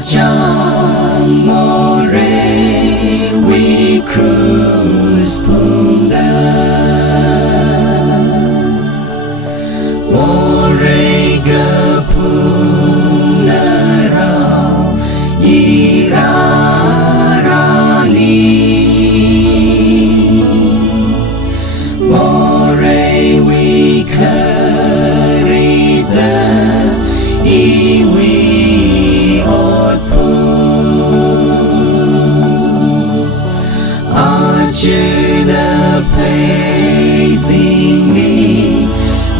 Jang more we cruise punda more gapuna rao irarani more we karida iwi Arjuna praising me,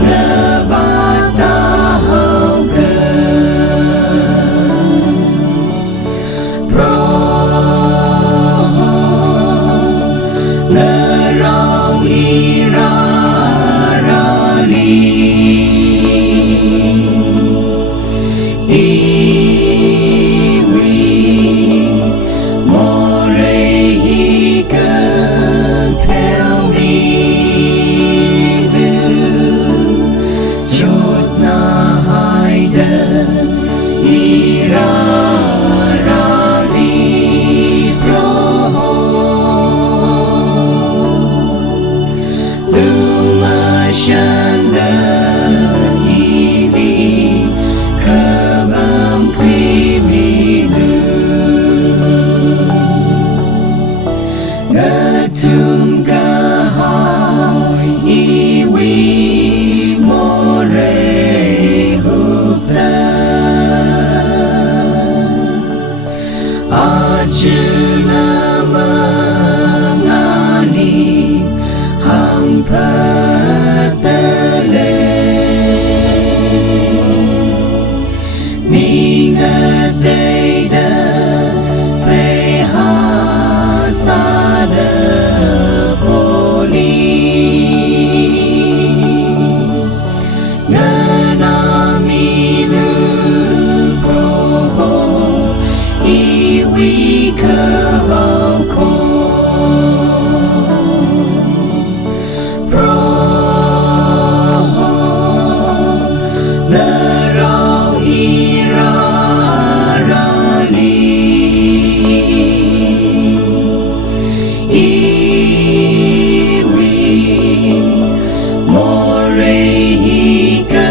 Navata Hoga, Pro Narang Irarani, Iwi More Hika. Arjuna mangani hang patale ningateda seha sada poli nganamilu proho iwi Kavako Pro Narao Irarani Iwi More Hika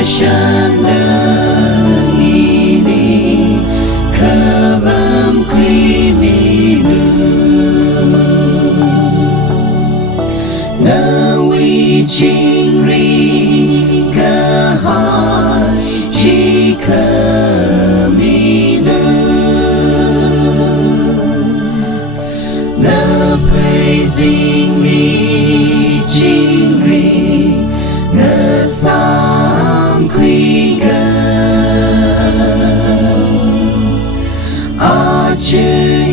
Shanda ini kavam kwimilu Nawi jingri kahai chikamilu Na praising me jingri nasa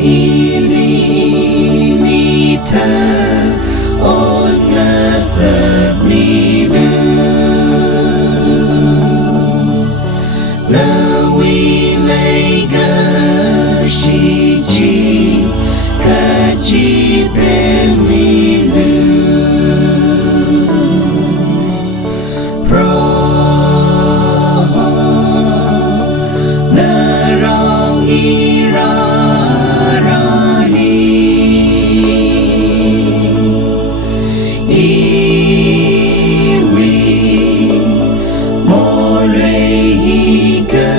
ini meter on nasab nilu Nawi lega shiji kaji pemilu Pro Narang Irarani Iwi More Hika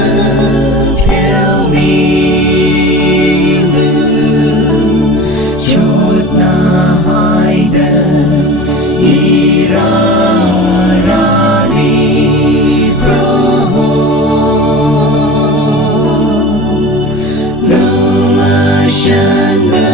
Pelmilu Jodna Haida Irarani Proho Shanda